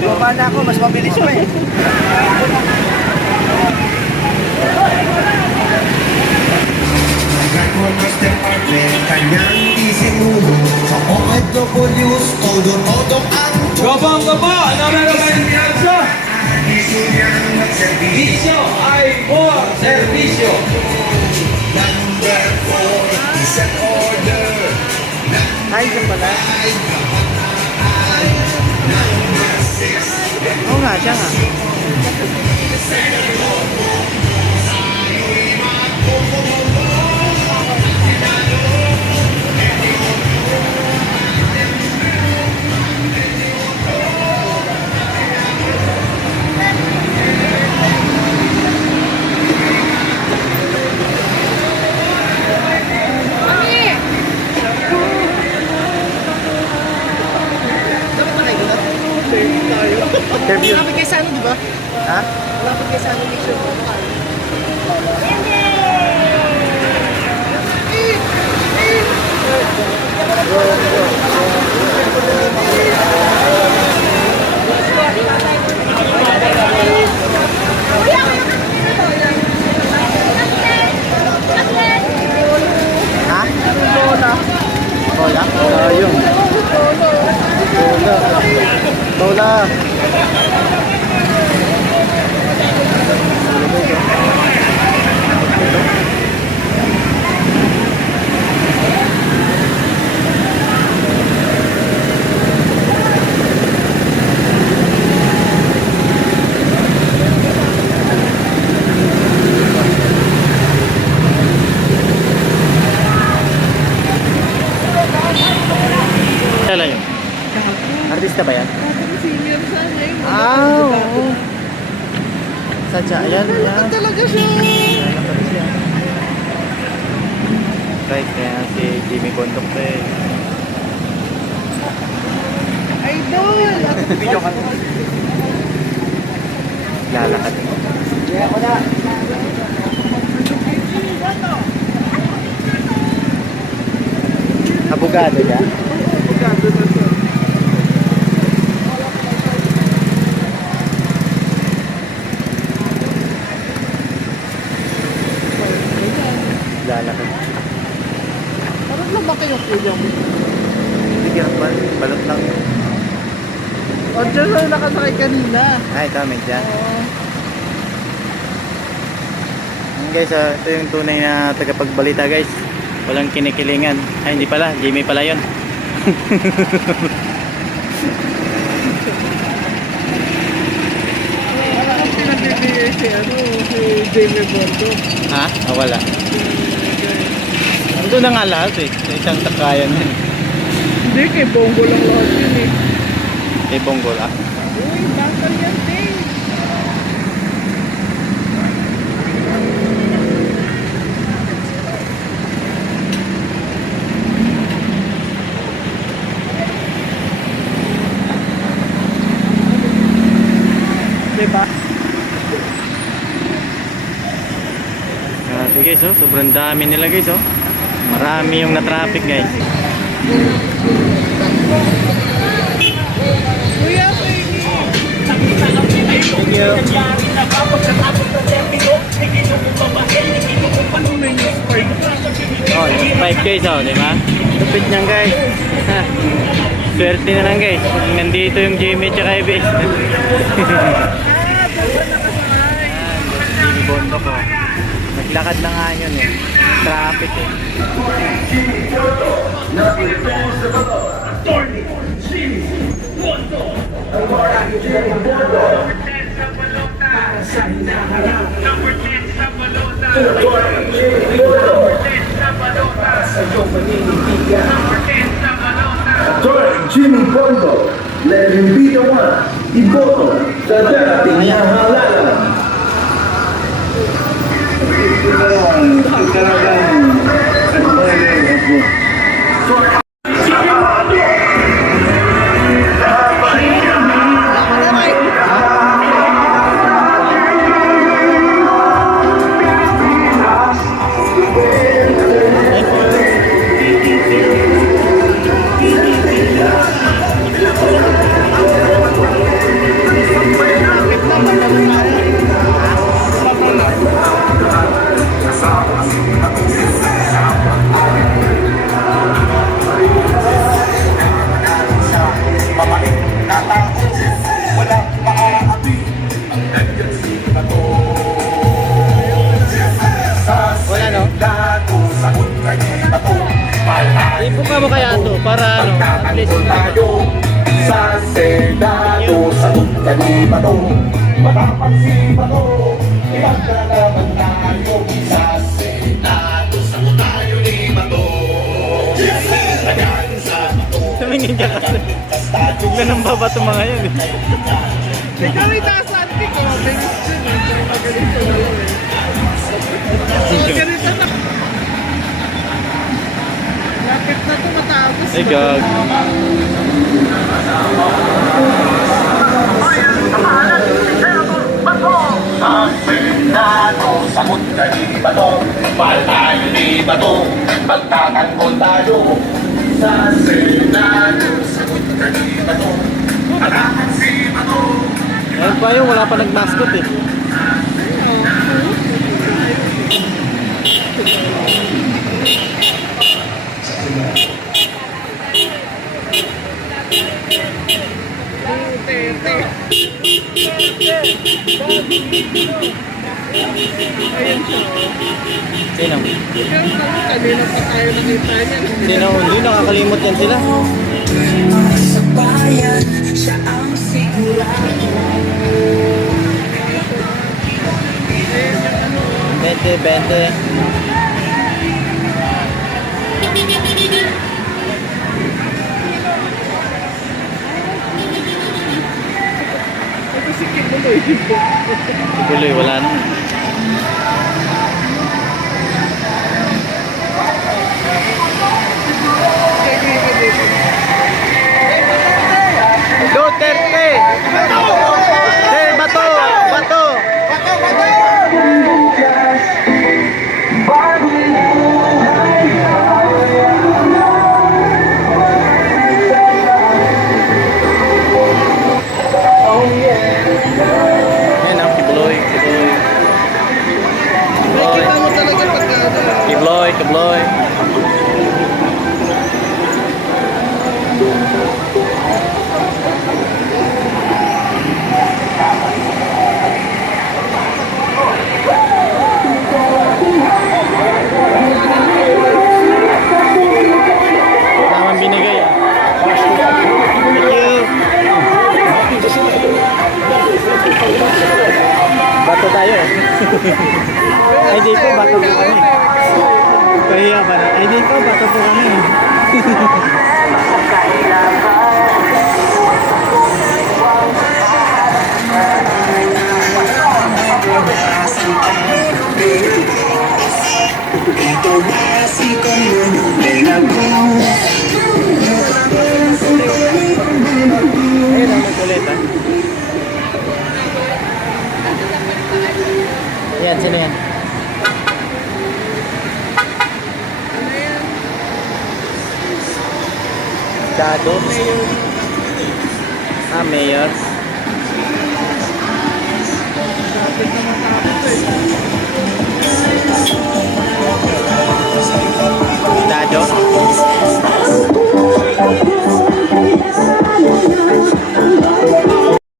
Bumaba na ako, mas mabilis yun eh. Commerce Department, kanyang isinulo sa OFWs, todo-todo ang Gabang gaba! Ano meron kayo niyansa? Isyo niyang magservisyo. Bisyo ay more servisyo. Number 4 is an order. Ay, dyan pala. Number 6, Oo nga, siya nga. Interview. Malapit kayo sa ano, di ba? Ha? Malapit kayo sa ano, mission mo. Ha? Bola. Bola? Ayun. Bola. Bola. Kailan yun? Artista ba yan? Senior sana yun. Oo. Sadya, ayan, ayan. Talaga siya. Ayan na pala siya. Right, kaya si Jimmy Bondok to eh. Idol! Video ka. Lalakad. Kaya ako na. Abogado siya? Abogado na siya. Lalakad. Parang lumaki yung kuya mo. Hindi kinakbal. Balot lang yun. O, dyan na nakasakay kanina. Ay, ito, medya. Oo. Guys, ito yung tunay na tagapagbalita guys. Walang kinikilingan. Ay, hindi pala. Jimmy pala yun. Parang pinagbibigay si Jamie Bondo. Ha? Ah, wala. Ando na nga lahat eh. Sa isang takayan yan. Hindi, kay Bongo lang lahat yun eh. Kay Bonggol ah. Uy, bakal yan, Dave. Diba? Grabe guys oh. Sobrang dami nila guys oh. Marami yung na-traffic guys. Kuya, pwede. Thank you. Oh, yung 5 guys oh, di ba? Lupit niyan guys. Swerte na lang guys. Nandito yung Jimmy tsaka Ibis. Jimmy Bondo ko. Naglakad na nga yun eh. Traffic eh. Jimmy Bondo, les invito a iboto sa darating na halalan. Bato, matapang si Bato. Ipaglalaban tayo sa Senado. Sagot tayo ni Bato. Ayan sa Bato. Tumingin ka kasi. Bigla nang babato mga yan eh. Ikaw ay nasa antik ko. Bilis dyan eh. Pero magaling ko na lang eh. Magaling na. Lapit na ito matapos. Ay, gag. Ang Senado, sagot na ni Bato. Mahal tayo ni Bato. Magtatanggol tayo sa Senado. Sagot na ni Bato. Matapang si Bato. Ayun pa yung wala pa nag-mascot eh. Sino? Kanina pa tayo nakita niya. Sino? Hindi, nakakalimot yan sila. Sa bayan, siya ang sigurado. 20. Ito si Kibuloy. Tuloy, wala na. Duterte! Hey, bato! Bato! Yan ang Kibloy, Kibloy. Nakikita mo talaga pagkano. Kibloy, Kibloy. Naman binigay ah. Thank you. Bato tayo. ID ko, bato po kami. Kahiya ba na? ID ko, bato po kami. Ayun ang makulit ah. Yan, sino yan? Dado? Ah, mayor. Lapit na matapos eh.